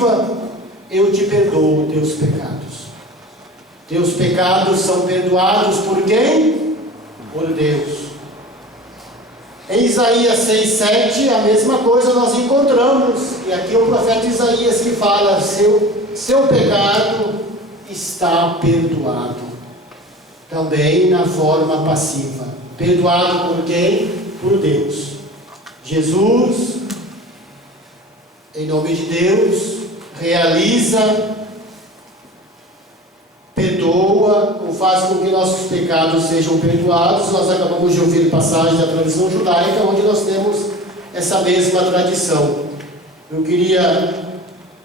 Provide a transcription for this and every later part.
passiva: eu te perdoo teus pecados. Teus pecados são perdoados por quem? Por Deus. Em Isaías 6,7, a mesma coisa nós encontramos. E aqui o profeta Isaías que fala: seu pecado está perdoado. Também na forma passiva. Perdoado por quem? Por Deus. Jesus, em nome de Deus, realiza, perdoa, ou faz com que nossos pecados sejam perdoados. Nós acabamos de ouvir passagens da tradição judaica, onde nós temos essa mesma tradição. Eu queria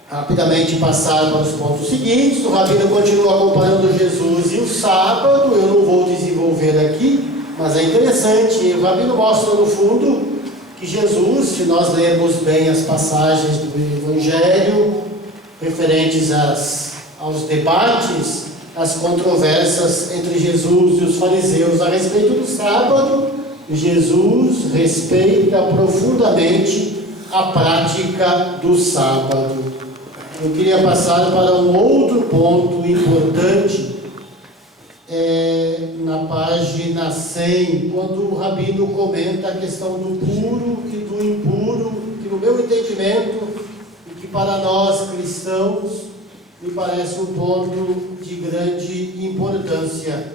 rapidamente passar para os pontos seguintes. O rabino continua comparando Jesus e o sábado. Eu não vou desenvolver aqui, mas é interessante. O rabino mostra no fundo que Jesus, se nós lermos bem as passagens do Evangelho referentes aos debates, às controvérsias entre Jesus e os fariseus a respeito do sábado, Jesus respeita profundamente a prática do sábado. Eu queria passar para um outro ponto importante, na página 100, quando o rabino comenta a questão do puro e do impuro, que no meu entendimento, e que para nós cristãos, me parece um ponto de grande importância.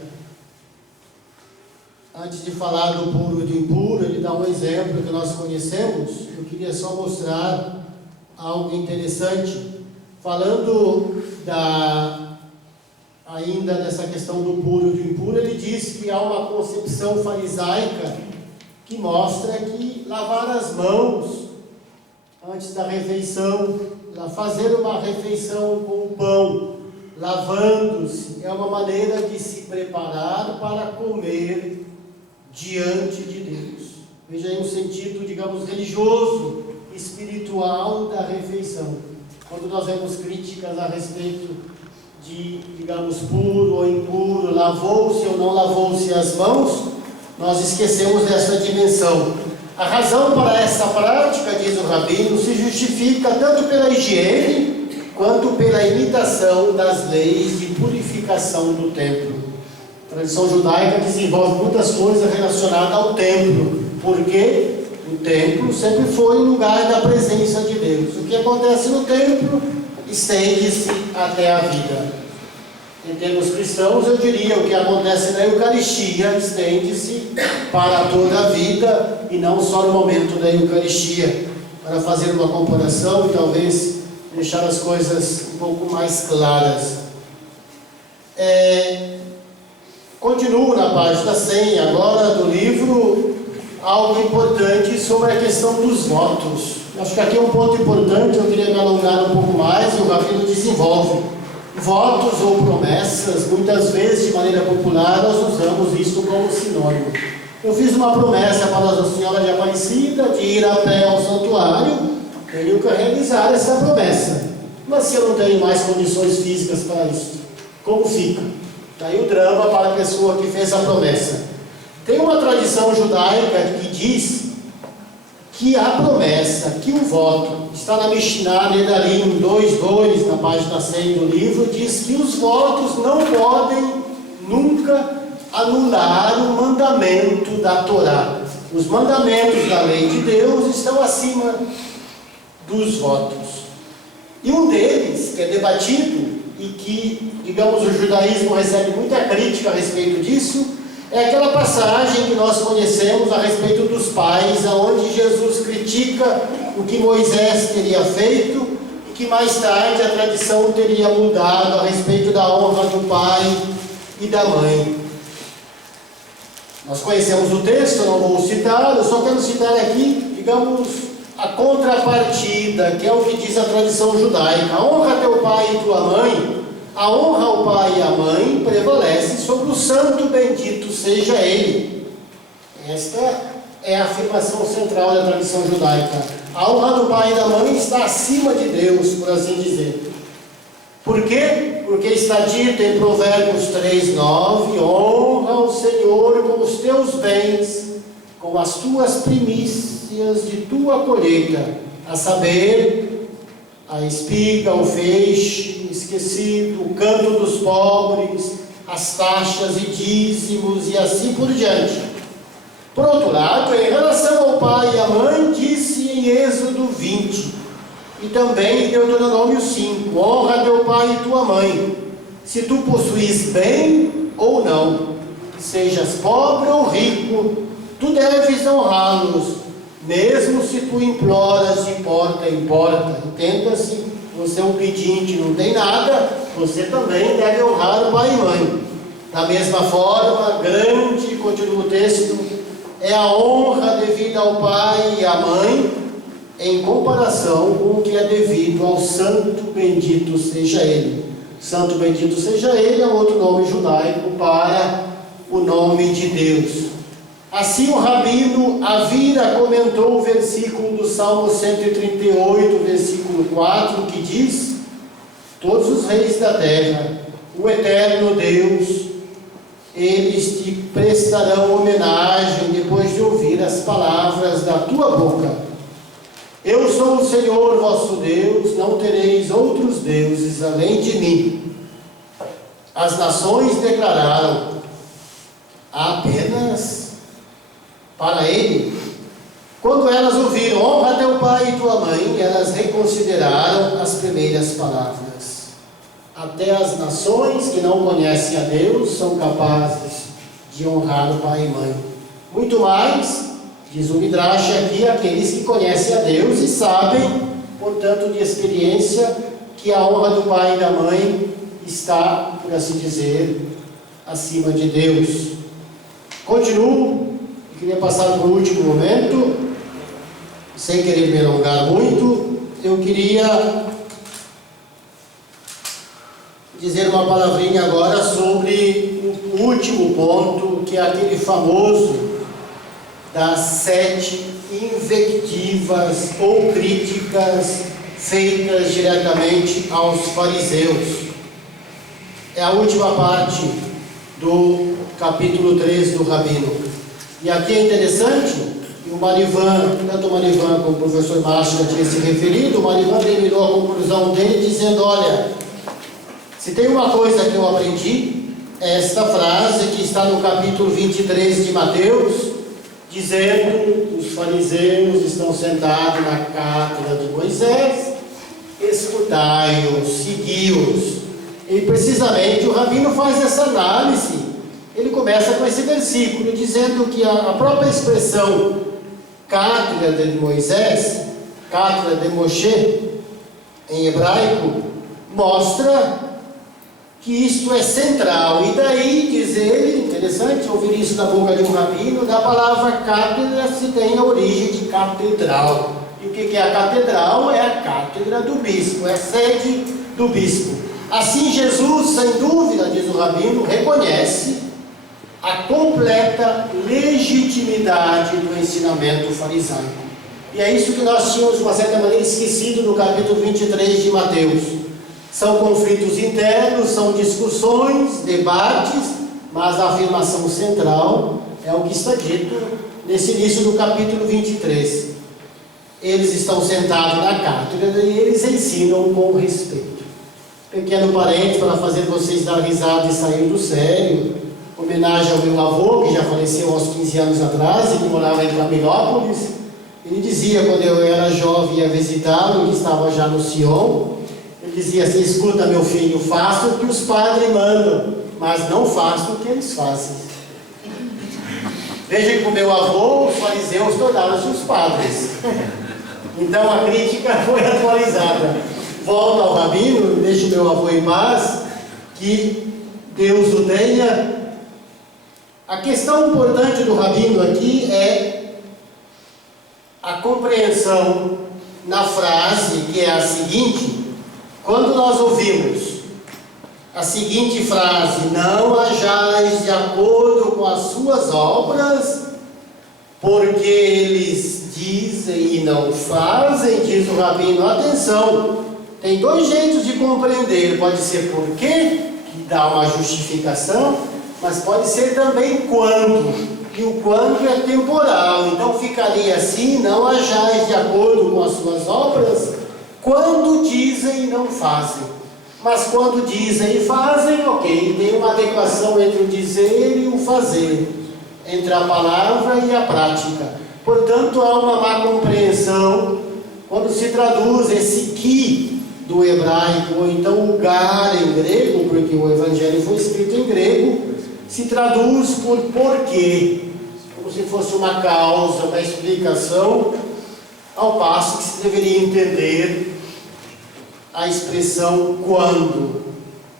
Antes de falar do puro e do impuro, ele dá um exemplo que nós conhecemos. Eu queria só mostrar algo interessante. Falando ainda dessa questão do puro e do impuro, ele diz que há uma concepção farisaica que mostra que lavar as mãos antes da refeição, fazer uma refeição com o pão, lavando-se, é uma maneira de se preparar para comer diante de Deus. Veja aí um sentido, digamos, religioso, espiritual da refeição. Quando nós vemos críticas a respeito de, digamos, puro ou impuro, lavou-se ou não lavou-se as mãos, nós esquecemos dessa dimensão. A razão para essa prática, diz o rabino, se justifica tanto pela higiene quanto pela imitação das leis de purificação do templo. A tradição judaica desenvolve muitas coisas relacionadas ao templo, porque o templo sempre foi o lugar da presença de Deus. O que acontece no templo estende-se até a vida. Em termos cristãos, eu diria, o que acontece na Eucaristia estende-se para toda a vida e não só no momento da Eucaristia. Para fazer uma comparação e talvez deixar as coisas um pouco mais claras. Continuo na página 100 agora do livro, algo importante sobre a questão dos votos. Acho que aqui é um ponto importante, eu queria me alongar um pouco mais e o rabino desenvolve. Votos ou promessas, muitas vezes de maneira popular nós usamos isso como sinônimo. Eu fiz uma promessa para Nossa Senhora de Aparecida de ir a pé ao santuário, tenho que realizar essa promessa. Mas se eu não tenho mais condições físicas para isso, como fica? Daí o drama para a pessoa que fez a promessa. Tem uma tradição judaica que diz que a promessa, que o voto, está na Mishnah, Nedarim 2.2, na página 100 do livro, diz que os votos não podem nunca anular o mandamento da Torá. Os mandamentos da lei de Deus estão acima dos votos. E um deles, que é debatido e que, digamos, o judaísmo recebe muita crítica a respeito disso, é aquela passagem que nós conhecemos a respeito dos pais, onde Jesus critica o que Moisés teria feito e que mais tarde a tradição teria mudado a respeito da honra do pai e da mãe. Nós conhecemos o texto, eu não vou citar, eu só quero citar aqui, digamos, a contrapartida, que é o que diz a tradição judaica. Honra teu pai e tua mãe. A honra ao pai e à mãe prevalece sobre o santo bendito seja ele. Esta é a afirmação central da tradição judaica. A honra do pai e da mãe está acima de Deus, por assim dizer. Por quê? Porque está dito em Provérbios 3:9: honra o Senhor com os teus bens, com as tuas primícias de tua colheita, a saber, a espiga, o feixe esquecido, o canto dos pobres, as taxas e dízimos e assim por diante. Por outro lado, em relação ao pai e à mãe, disse em Êxodo 20 e também em Deuteronômio 5: honra teu pai e tua mãe, se tu possuís bem ou não, sejas pobre ou rico, tu deves honrá-los, mesmo se tu imploras de porta em porta. Entenda-se, você é um pedinte, não tem nada, você também deve honrar o pai e mãe. Da mesma forma, grande, continua o texto, é a honra devida ao pai e à mãe, em comparação com o que é devido ao santo bendito seja ele. Santo bendito seja ele é outro nome judaico para o nome de Deus. Assim o Rabino Avira comentou o versículo do Salmo 138, versículo 4, que diz: todos os reis da terra, o eterno Deus, eles te prestarão homenagem depois de ouvir as palavras da tua boca. Eu sou o Senhor vosso Deus, não tereis outros deuses além de mim. As nações declararam: apenas para ele. Quando elas ouviram: honra teu pai e tua mãe, elas reconsideraram as primeiras palavras. Até as nações que não conhecem a Deus são capazes de honrar o pai e mãe. Muito mais, diz o Midrash aqui, aqueles que conhecem a Deus e sabem, portanto, de experiência, que a honra do pai e da mãe está, por assim dizer, acima de Deus. Continuo, queria passar para o último momento, sem querer me alongar muito, eu queria dizer uma palavrinha agora sobre o último ponto, que é aquele famoso das 7 invectivas ou críticas feitas diretamente aos fariseus. É a última parte do capítulo 3 do Rabino. E aqui é interessante, o Marivan, tanto o Marivan como o professor Márcio já tinha se referido, o Marivan terminou a conclusão dele dizendo: olha, se tem uma coisa que eu aprendi, é esta frase que está no capítulo 23 de Mateus, dizendo: os fariseus estão sentados na cátedra de Moisés, escutai-os, segui-os. E precisamente o Rabino faz essa análise. Ele começa com esse versículo, dizendo que a própria expressão cátedra de Moisés, cátedra de Moshe, em hebraico, mostra que isto é central. E daí, diz ele, interessante ouvir isso da boca de um rabino, da palavra cátedra se tem a origem de catedral. E o que é a catedral? É a cátedra do bispo, é a sede do bispo. Assim Jesus, sem dúvida, diz o rabino, reconhece a completa legitimidade do ensinamento farisaico. E é isso que nós tínhamos, de uma certa maneira, esquecido no capítulo 23 de Mateus. São conflitos internos, são discussões, debates, mas a afirmação central é o que está dito nesse início do capítulo 23. Eles estão sentados na cátedra e eles ensinam com respeito. Pequeno parênteses para fazer vocês dar risada e sair do sério. Homenagem ao meu avô, que já faleceu aos 15 anos atrás, ele morava em Camilópolis. Ele dizia, quando eu era jovem e ia visitá-lo, ele estava já no Sion, ele dizia assim: escuta, meu filho, faça o que os padres mandam, mas não faça o que eles fazem. Veja que com meu avô, os fariseus tornaram-se os padres. Então a crítica foi atualizada. Volta ao rabino, deixa o meu avô em paz, que Deus o tenha. A questão importante do rabino aqui é a compreensão na frase, que é a seguinte: quando nós ouvimos a seguinte frase: não hajais de acordo com as suas obras, porque eles dizem e não fazem, diz o rabino, atenção, tem dois jeitos de compreender. Pode ser porque, que dá uma justificação, mas pode ser também quando, e o quando é temporal. Então ficaria assim: não hajais de acordo com as suas obras, Quando dizem e não fazem. Mas quando dizem e fazem, ok, tem uma adequação entre o dizer e o fazer, entre a palavra e a prática. Portanto, há uma má compreensão quando se traduz esse que do hebraico, ou então o gar em grego, porque o Evangelho foi escrito em grego, se traduz por porquê, como se fosse uma causa, uma explicação, ao passo que se deveria entender a expressão quando.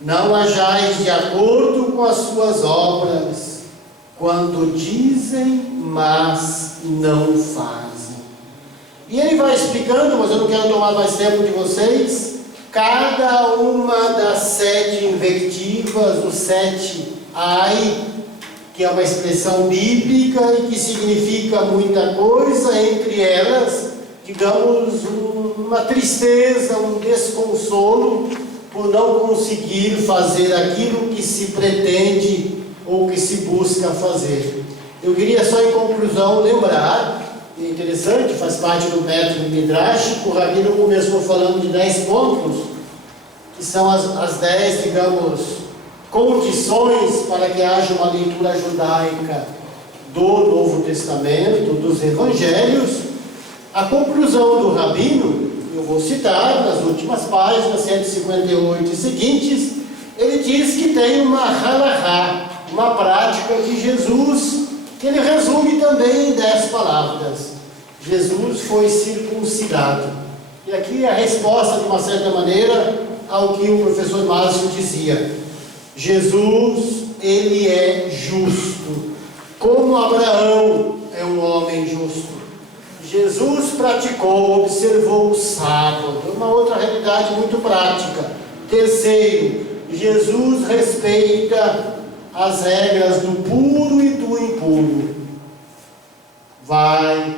Não hajais de acordo com as suas obras, quando dizem, mas não fazem. E ele vai explicando, mas eu não quero tomar mais tempo de vocês, cada uma das 7 invectivas, os 7 ai, que é uma expressão bíblica e que significa muita coisa, entre elas, digamos, uma tristeza, um desconsolo por não conseguir fazer aquilo que se pretende ou que se busca fazer. Eu queria só em conclusão lembrar, é interessante, faz parte do método Midrash, o Rabino começou falando de 10 pontos, que são as 10, digamos, condições para que haja uma leitura judaica do Novo Testamento, dos Evangelhos. A conclusão do Rabino, eu vou citar nas últimas páginas, 158 e seguintes, ele diz que tem uma halahá, uma prática de Jesus, que ele resume também em 10 palavras. Jesus foi circuncidado. E aqui é a resposta, de uma certa maneira, ao que o professor Márcio dizia. Jesus, ele é justo. Como Abraão é um homem justo. Jesus praticou, observou o sábado. Uma outra realidade muito prática. Terceiro, Jesus respeita as regras do puro e do impuro. Vai,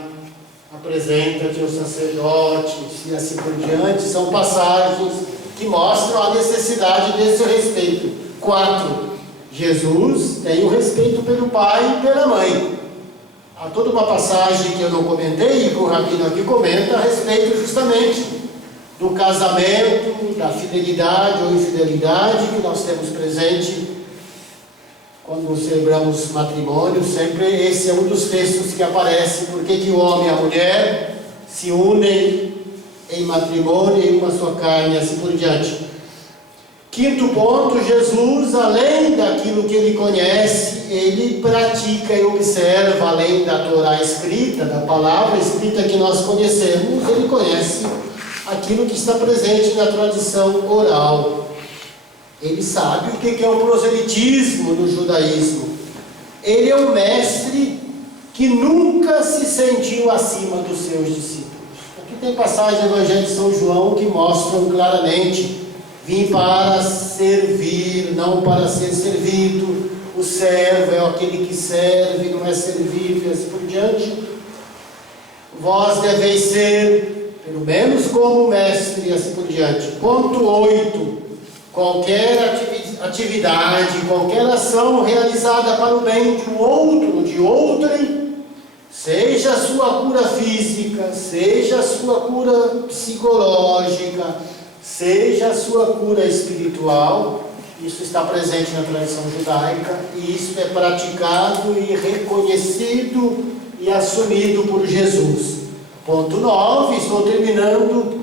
apresenta-te aos sacerdotes e assim por diante. São passagens que mostram a necessidade desse respeito. 4. Jesus tem o respeito pelo pai e pela mãe. Há toda uma passagem que eu não comentei, e que o Rabino aqui comenta, a respeito justamente do casamento, da fidelidade ou infidelidade que nós temos presente quando celebramos matrimônio. Sempre esse é um dos textos que aparece, porque que o homem e a mulher se unem em matrimônio, em uma só carne, assim por diante. 5º ponto, Jesus, além daquilo que ele conhece, ele pratica e observa, além da Torá escrita, da palavra escrita que nós conhecemos, ele conhece aquilo que está presente na tradição oral. Ele sabe o que é o proselitismo no judaísmo. Ele é um mestre que nunca se sentiu acima dos seus discípulos. Aqui tem passagem do Evangelho de São João que mostram claramente: vim para servir, não para ser servido. O servo é aquele que serve, não é servido, e assim por diante. Vós deveis ser, pelo menos como mestre, e assim por diante. Ponto 8. Qualquer atividade, qualquer ação realizada para o bem de um outro, de outrem, seja a sua cura física, seja a sua cura psicológica, seja a sua cura espiritual, isso está presente na tradição judaica, e isso é praticado e reconhecido e assumido por Jesus. Ponto 9, estou terminando.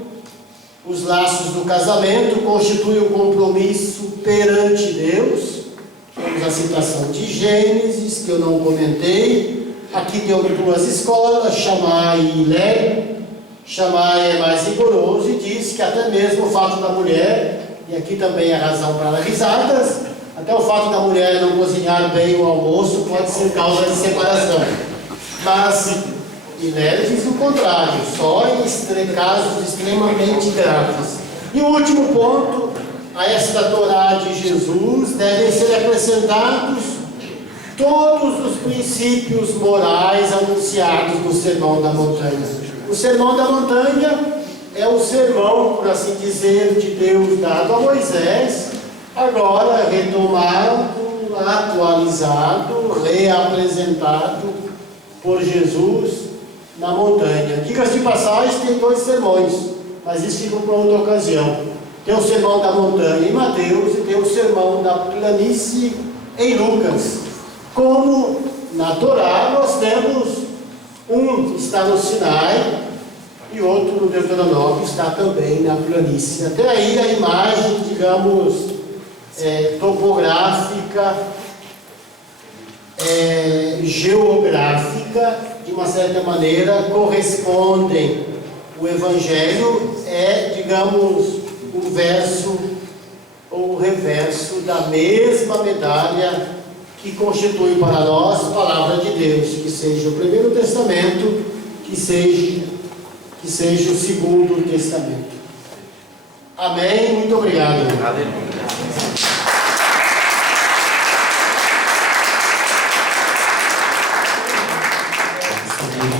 Os laços do casamento constituem um compromisso perante Deus. Temos a citação de Gênesis, que eu não comentei. Aqui tem 2 escolas, Shammai e Hillel. Shammai é mais rigoroso e diz que até mesmo o fato da mulher, e aqui também é razão para dar risadas, até o fato da mulher não cozinhar bem o almoço pode ser causa de separação. Mas Hillel diz o contrário, só em casos extremamente graves. E o último ponto, a esta Torá de Jesus devem ser acrescentados todos os princípios morais anunciados no Sermão da Montanha. O Sermão da Montanha é o sermão, por assim dizer, de Deus dado a Moisés, agora retomado, atualizado, reapresentado por Jesus na montanha. Diga-se de passagem, tem 2 sermões, mas isso fica para outra ocasião. Tem o sermão da montanha em Mateus e tem o sermão da planície em Lucas. Como na Torá nós temos um está no Sinai e outro no Deuteronômio, está também na planície. Até aí a imagem, digamos, topográfica, geográfica, de uma certa maneira, correspondem. O Evangelho digamos, o verso ou o reverso da mesma medalha que constitui para nós a palavra de Deus, que seja o Primeiro Testamento, que seja o Segundo Testamento. Amém? Muito obrigado. Aleluia.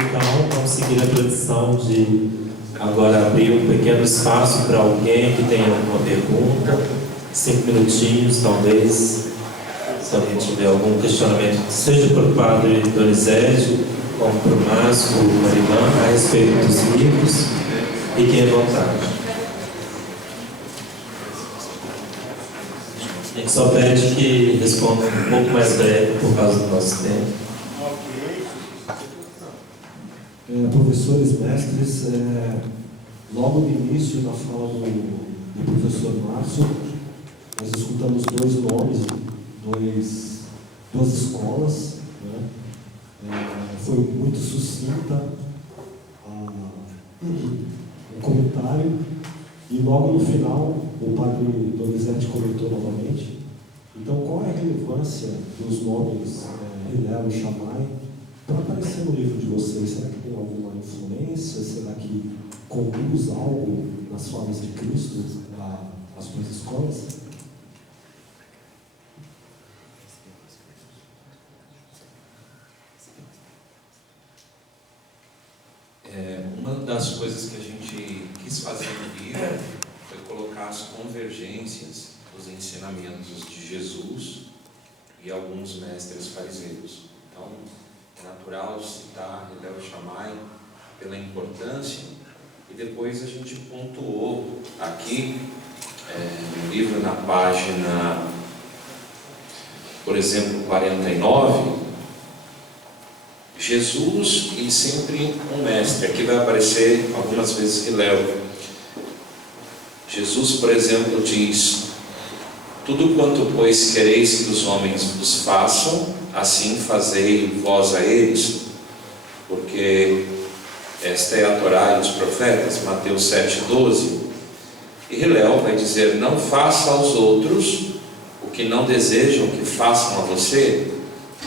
Então, vamos seguir a tradição de agora abrir um pequeno espaço para alguém que tenha alguma pergunta, 5 minutinhos talvez, se alguém tiver algum questionamento, seja para o padre Donizete, como para o Márcio, o Marimã, a respeito dos livros, fiquem à vontade. A gente só pede que responda um pouco mais breve por causa do nosso tempo. Professores, mestres, logo no início, na fala do professor Márcio, nós escutamos dois nomes, duas escolas, né? Foi muito sucinta o comentário, e logo no final o padre Donizete comentou novamente. Então, qual é a relevância dos nomes Hillel e Shammai para aparecer no livro de vocês? Será que tem alguma influência? Será que conduz algo nas falas de Cristo às duas escolas? Uma das coisas que a gente quis fazer no livro foi colocar as convergências dos ensinamentos de Jesus e alguns mestres fariseus. Então, é natural citar Hillel e Shammai pela importância, e depois a gente pontuou aqui no livro, na página, por exemplo, 49, Jesus e sempre um mestre. Aqui vai aparecer algumas vezes Hillel. Jesus, por exemplo, diz: tudo quanto, pois, quereis que os homens vos façam, assim fazei vós a eles, porque esta é a Torá e os profetas. Mateus 7,12. E Hillel vai dizer: não faça aos outros o que não desejam que façam a você.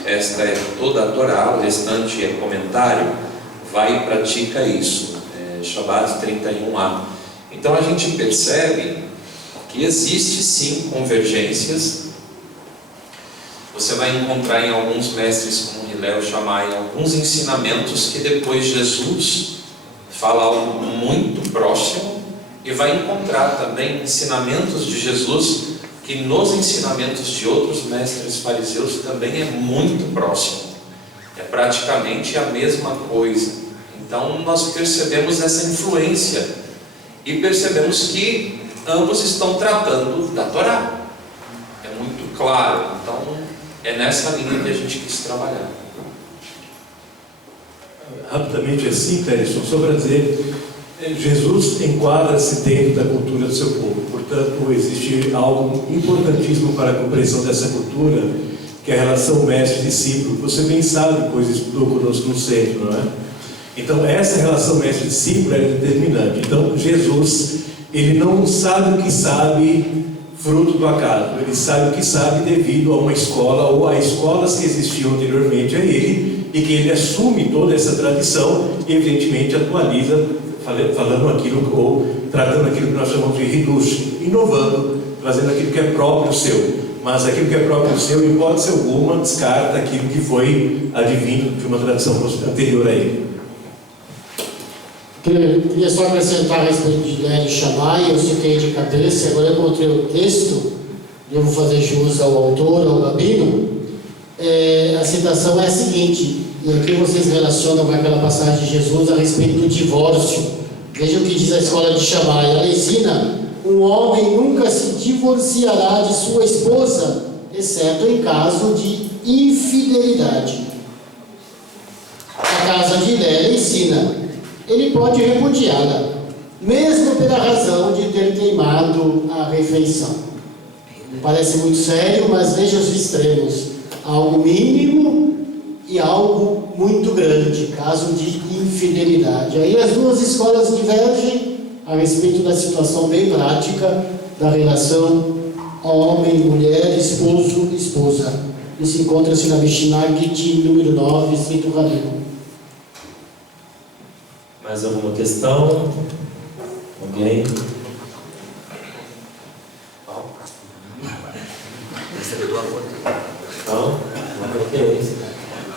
Esta é toda a Torá, o restante é comentário. Vai e pratica isso. Shabbat 31a. Então a gente percebe que existe sim convergências. Você vai encontrar em alguns mestres como Hillel e Shammai alguns ensinamentos que depois Jesus fala algo muito próximo, e vai encontrar também ensinamentos de Jesus que nos ensinamentos de outros mestres fariseus também é muito próximo, é praticamente a mesma coisa. Então nós percebemos essa influência e percebemos que ambos estão tratando da Torá, é muito claro. Então é nessa linha que a gente quis trabalhar. Rapidamente assim, Clérison, só para dizer, Jesus enquadra-se dentro da cultura do seu povo. Portanto, existe algo importantíssimo para a compreensão dessa cultura, que é a relação mestre-discípulo. Você bem sabe, pois estudou conosco no centro, não é? Então, essa relação mestre-discípulo é determinante. Então, Jesus, ele não sabe o que sabe fruto do acaso. Ele sabe o que sabe devido a uma escola ou a escolas que existiam anteriormente a ele, e que ele assume toda essa tradição e, evidentemente, atualiza, falando aquilo ou tratando aquilo que nós chamamos de reduz, inovando, trazendo aquilo que é próprio seu. Mas aquilo que é próprio seu, em hipótese alguma, descarta aquilo que foi advindo de uma tradição anterior a ele. Queria só acrescentar a respeito de Hillel e Shammai. Eu citei de cabeça, agora eu encontrei o texto, eu vou fazer jus ao autor, ao Gabino. A citação é a seguinte, e aqui vocês relacionam com aquela passagem de Jesus a respeito do divórcio, Veja o que diz a escola de Shammai. Ela ensina: um homem nunca se divorciará de sua esposa, exceto em caso de infidelidade. A casa de Lélia ensina: ele pode repudiá-la, mesmo pela razão de ter queimado a refeição. Parece muito sério, mas veja os extremos: algo mínimo e algo muito grande, caso de infidelidade. Aí as duas escolas divergem a respeito da situação bem prática da relação homem, mulher, esposo, esposa. Isso encontra-se na Mishnah Gittin, número 9, escrito Rabino. Mais alguma questão? Alguém? Não? Ok.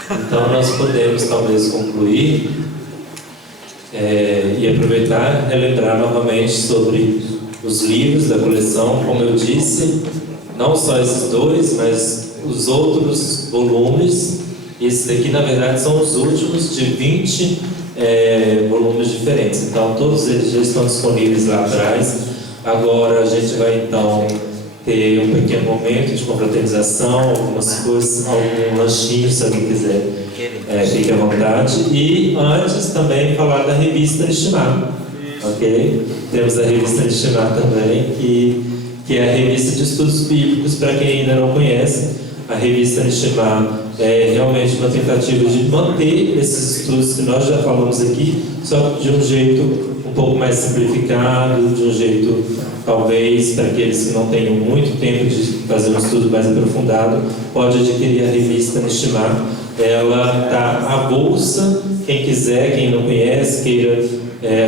Então nós podemos talvez concluir e aproveitar e relembrar novamente sobre os livros da coleção. Como eu disse, não só esses dois, mas os outros volumes. Esses daqui na verdade são os últimos de 20 volumes diferentes. Então todos eles já estão disponíveis lá atrás. Agora a gente vai então ter um pequeno momento de confraternização, algumas coisas, algum lanchinho, se alguém quiser, fique à vontade. E antes também falar da revista Nishimá, ok? Temos a revista Nishimá também, que é a revista de estudos bíblicos, para quem ainda não conhece. A revista Nishimá é realmente uma tentativa de manter esses estudos que nós já falamos aqui, só de um jeito um pouco mais simplificado, de um jeito talvez para aqueles que não tenham muito tempo de fazer um estudo mais aprofundado, pode adquirir a revista Nishimá. Ela está à bolsa, quem quiser, quem não conhece, queira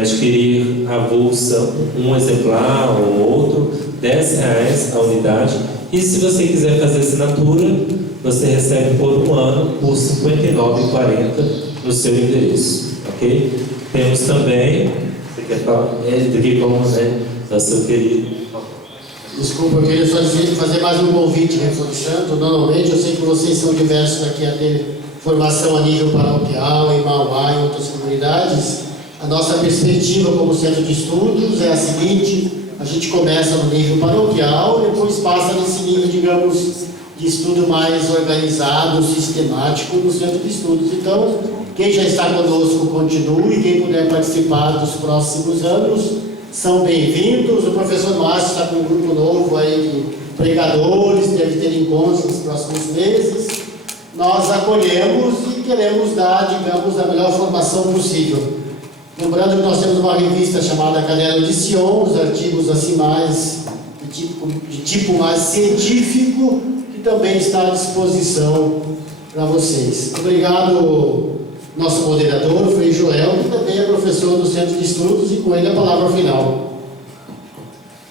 adquirir a bolsa, um exemplar ou outro, R$10 a unidade. E se você quiser fazer assinatura, você recebe por um ano por R$59,40 no seu endereço, ok? Temos também, você quer falar? Daqui como, né? Seu querido. Desculpa, eu queria só fazer mais um convite reforçando. Normalmente eu sei que vocês são diversos aqui a ter formação a nível paroquial, em Mauá e outras comunidades. A nossa perspectiva como centro de estudos é a seguinte: a gente começa no nível paroquial, depois passa nesse nível, digamos, de estudo mais organizado, sistemático no centro de estudos. Então, quem já está conosco continue, quem puder participar dos próximos anos são bem-vindos. O professor Márcio está com um grupo novo aí de pregadores, deve ter encontros nos próximos meses. Nós acolhemos e queremos dar, digamos, a melhor formação possível. Lembrando que nós temos uma revista chamada Canela de Sion, os artigos assim mais de tipo mais científico, que também está à disposição para vocês. Obrigado, nosso moderador, Frei Joel, que também é professor do Centro de Estudos, e com ele a palavra final.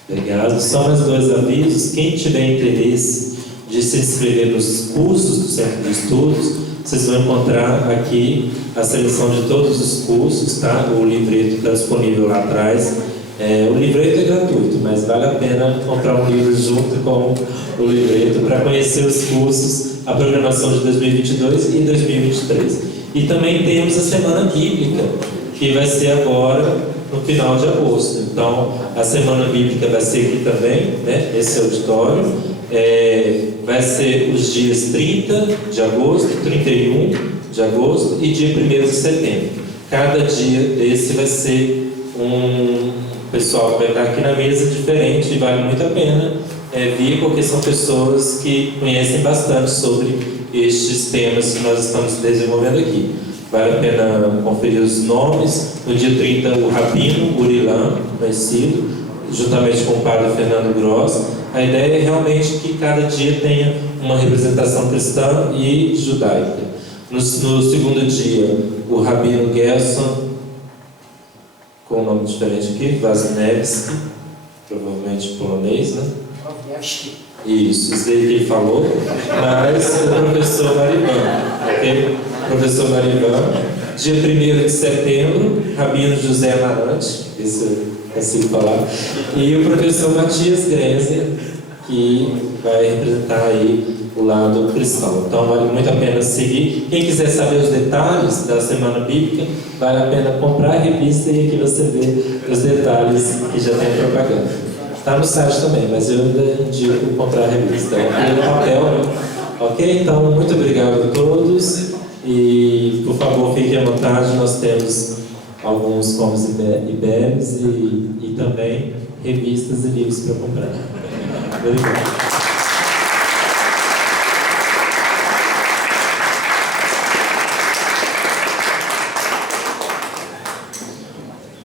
Obrigado. Só mais dois avisos. Quem tiver interesse de se inscrever nos cursos do Centro de Estudos, vocês vão encontrar aqui a seleção de todos os cursos, tá? O livreto está disponível lá atrás. O livreto é gratuito, mas vale a pena comprar um livro junto com o livreto para conhecer os cursos, a programação de 2022 e 2023. E também temos a Semana Bíblica, que vai ser agora no final de agosto. Então, a Semana Bíblica vai ser aqui também, né? Esse auditório. Vai ser os dias 30 de agosto, 31 de agosto e dia 1º de setembro. Cada dia desse vai ser um pessoal que vai estar aqui na mesa diferente, e vale muito a pena vir, porque são pessoas que conhecem bastante sobre estes temas que nós estamos desenvolvendo aqui. Vale a pena conferir os nomes. No dia 30, o Rabino Urilan, conhecido, juntamente com o padre Fernando Gross. A ideia é realmente que cada dia tenha uma representação cristã e judaica. No segundo dia, o Rabino Gerson, com um nome diferente aqui, Wasniewski, provavelmente polonês, né? Isso daí que ele falou, mas o professor Marivan, ok? Professor Marivan. Dia 1º de setembro, Rabino José Amarante, esse eu consigo falar, e o professor Matias Grenzer, que vai representar aí o lado cristão. Então vale muito a pena seguir. Quem quiser saber os detalhes da Semana Bíblica, vale a pena comprar a revista e aqui você vê os detalhes que já tem propaganda. Está no site também, mas eu ainda indico comprar a revista. É no papel, ok? Então, muito obrigado a todos e, por favor, fiquem à vontade. Nós temos alguns comes e bebes e também revistas e livros para comprar. Obrigado.